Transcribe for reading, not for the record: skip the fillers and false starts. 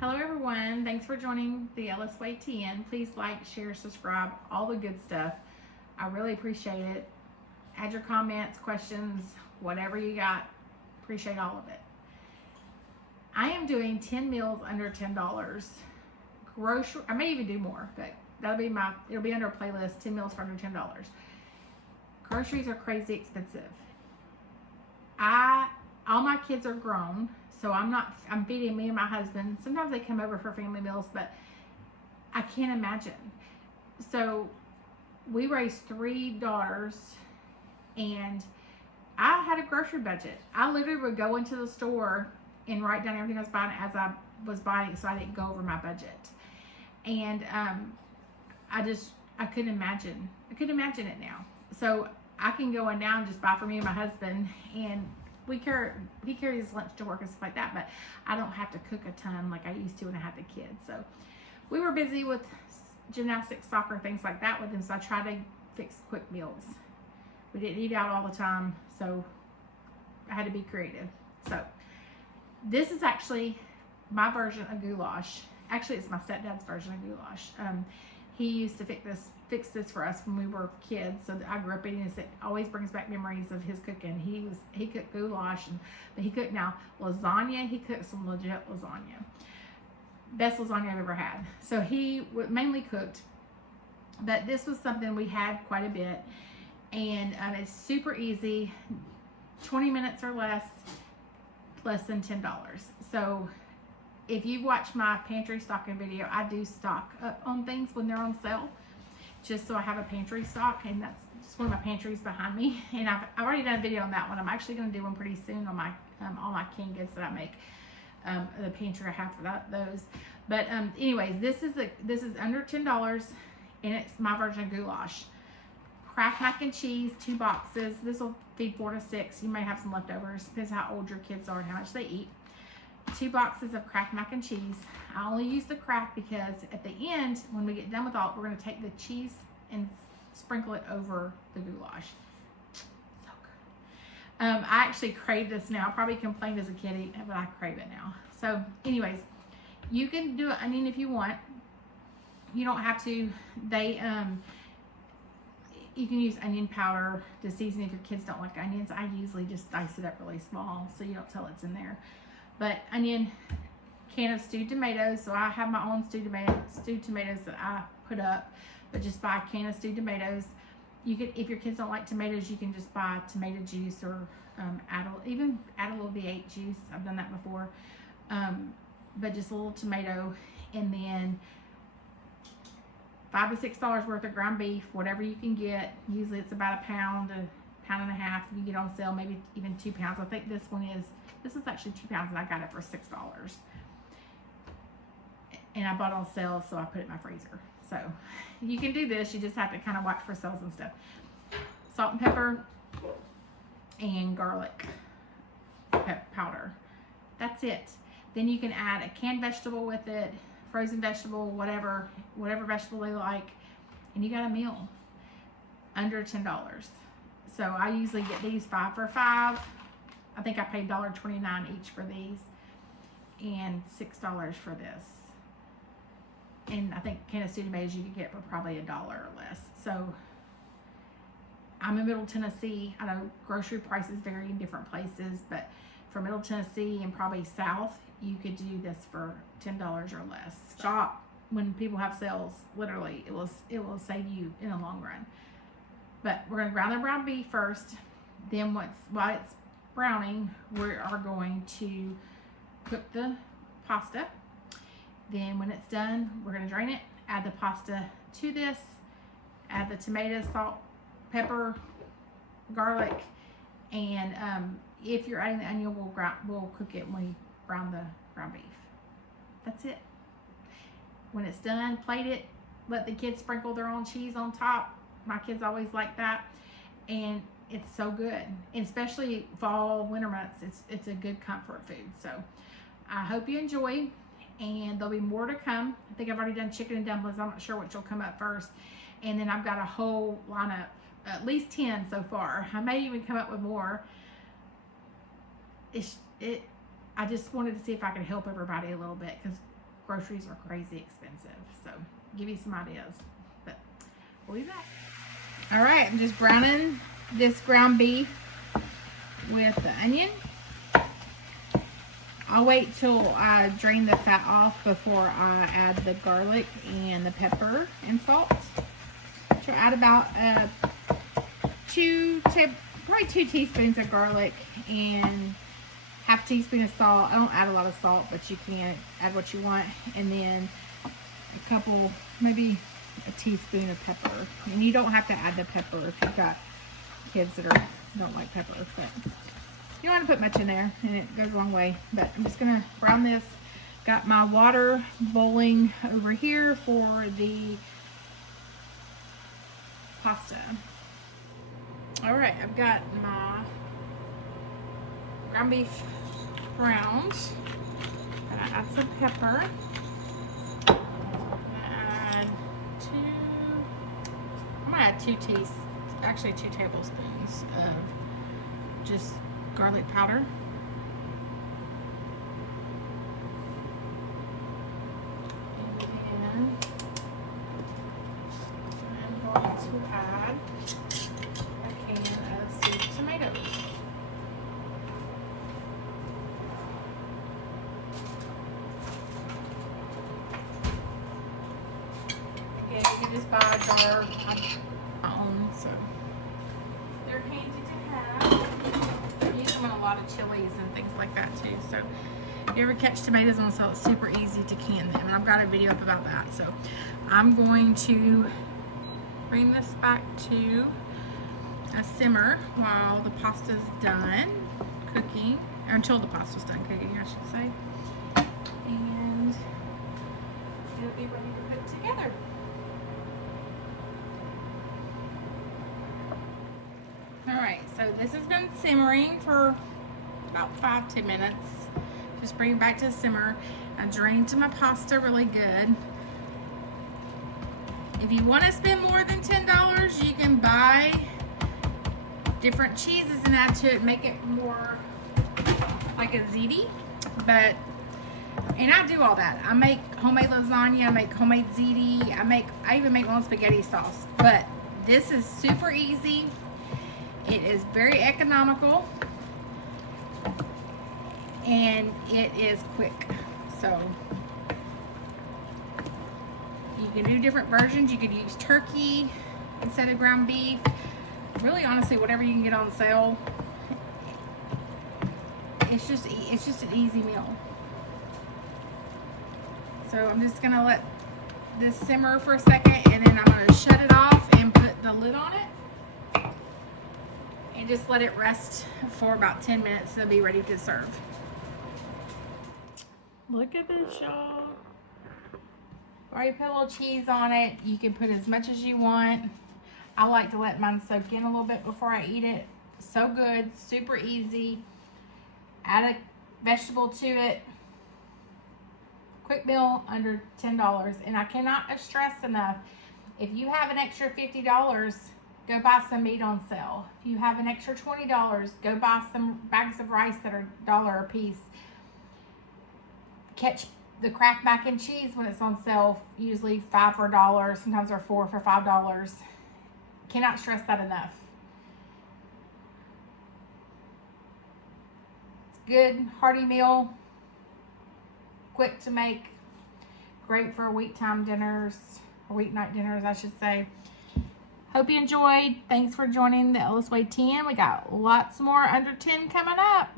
Hello everyone, thanks for joining the Ellis Way TN. Please like, share, subscribe, all the good stuff. I really appreciate it. Add your comments, questions, whatever you got. Appreciate all of it. I am doing 10 meals under $10. Grocery, I may even do more, but it'll be under a playlist, 10 meals for under $10. Groceries are crazy expensive. All my kids are grown. So I'm feeding me and my husband. Sometimes they come over for family meals, but I can't imagine. So we raised 3 daughters and I had a grocery budget. I literally would go into the store and write down everything I was buying as I was buying it so I didn't go over my budget. And I couldn't imagine. I couldn't imagine it now. So I can go in now and just buy for me and my husband, and he carries lunch to work and stuff like that, but I don't have to cook a ton like I used to when I had the kids. So we were busy with gymnastics, soccer, things like that with them, so I tried to fix quick meals. We didn't eat out all the time, so I had to be creative. So this is actually my version of goulash. Actually, it's my stepdad's version of goulash. He used to fix this for us when we were kids. So I grew up eating this. It always brings back memories of his cooking. He cooked goulash, but he cooked now lasagna. He cooked some legit lasagna. Best lasagna I've ever had. So he mainly cooked, but this was something we had quite a bit, and it's super easy, 20 minutes or less than $10. So if you watch my pantry stocking video, I do stock up on things when they're on sale, just so I have a pantry stock, and that's just one of my pantries behind me. And I've already done a video on that one. I'm actually going to do one pretty soon on my all my canned goods that I make, the pantry I have for those. But anyways, this is under $10, and it's my version of goulash. Kraft mac and cheese, 2 boxes. This will feed 4 to 6. You may have some leftovers. Depends how old your kids are and how much they eat. 2 boxes of Kraft mac and cheese. I only use the Kraft because at the end, when we get done with all, we're going to take the cheese and sprinkle it over the goulash. So good. I actually crave this now. I probably complained as a kid, but I crave it now. So anyways, you can do an onion if you want. You don't have to. You can use onion powder to season if your kids don't like onions. I usually just dice it up really small so you don't tell it's in there. But onion, can of stewed tomatoes. So I have my own stewed tomatoes that I put up, but just buy a can of stewed tomatoes. You could, if your kids don't like tomatoes, you can just buy tomato juice or add a little V8 juice. I've done that before. But just a little tomato, and then $5 to $6 worth of ground beef, whatever you can get. Usually it's about a pound and a half. You get on sale, maybe even 2 pounds. I think this is actually 2 pounds, and I got it for $6. And I bought it on sale, so I put it in my freezer. So you can do this. You just have to kind of watch for sales and stuff. Salt and pepper and garlic powder. That's it. Then you can add a canned vegetable with it, frozen vegetable, whatever vegetable they like, and you got a meal under $10. So I usually get these 5 for $5. I think I paid $1.29 each for these, and $6 for this. And I think can of stewed tomatoes you could get for probably $1 or less. So I'm in Middle Tennessee. I know grocery prices vary in different places, but for Middle Tennessee and probably South, you could do this for $10 or less. Shop when people have sales. Literally, it will save you in the long run. But we're gonna ground the ground beef first. Then while it's browning, we are going to cook the pasta. Then when it's done, we're gonna drain it, add the pasta to this, add the tomatoes, salt, pepper, garlic, and if you're adding the onion, we'll cook it when we brown the ground beef. That's it. When it's done, plate it, let the kids sprinkle their own cheese on top. My kids always like that, and it's so good. And especially fall, winter months, it's a good comfort food. So I hope you enjoy, and there'll be more to come. I think I've already done chicken and dumplings. I'm not sure which will come up first. And then I've got a whole lineup, at least 10 so far. I may even come up with more. I just wanted to see if I could help everybody a little bit, because groceries are crazy expensive. So give you some ideas, but we'll leave that. All right, I'm just browning this ground beef with the onion. I'll wait till I drain the fat off before I add the garlic and the pepper and salt. So add about probably 2 teaspoons of garlic and half teaspoon of salt. I don't add a lot of salt, but you can add what you want. And then a couple, maybe a teaspoon of pepper. And you don't have to add the pepper if you've got kids that don't like pepper, but you don't want to put much in there, and it goes a long way. But I'm just gonna brown this. Got my water boiling over here for the pasta. All right, I've got my ground beef browned. Gonna add some pepper. I'm gonna add 2 tablespoons of just garlic powder. And then I'm going to add a can of sweet tomatoes. Again, you can just buy a jar on my own, so they're handy to have. I use them in a lot of chilies and things like that too. So if you ever catch tomatoes on sale, it's super easy to can them, and I've got a video up about that. So I'm going to bring this back to a simmer while the pasta's done cooking, or until the pasta's done cooking, I should say, and it'll be ready to put together. Alright, so this has been simmering for about 5-10 minutes. Just bring it back to the simmer. I drained my pasta really good. If you want to spend more than $10, you can buy different cheeses and add to it, make it more like a ziti. But, and I do all that. I make homemade lasagna, I make homemade ziti, I even make my own spaghetti sauce. But this is super easy. It is very economical, and it is quick. So you can do different versions. You could use turkey instead of ground beef. Really, honestly, whatever you can get on sale. It's just an easy meal. So I'm just gonna let this simmer for a second, and then I'm gonna shut it off and put the lid on it. And just let it rest for about 10 minutes. It'll be ready to serve. Look at this, y'all. Already put a little cheese on it. You can put as much as you want. I like to let mine soak in a little bit before I eat it. So good, super easy. Add a vegetable to it. Quick meal, under $10. And I cannot stress enough, if you have an extra $50, go buy some meat on sale. If you have an extra $20, go buy some bags of rice that are $1 a piece. Catch the Kraft mac and cheese when it's on sale, usually 5 for $1. Sometimes they're 4 for $5. Cannot stress that enough. It's a good, hearty meal. Quick to make. Great for weeknight dinners, I should say. Hope you enjoyed. Thanks for joining the Ellis Way 10. We got lots more under 10 coming up.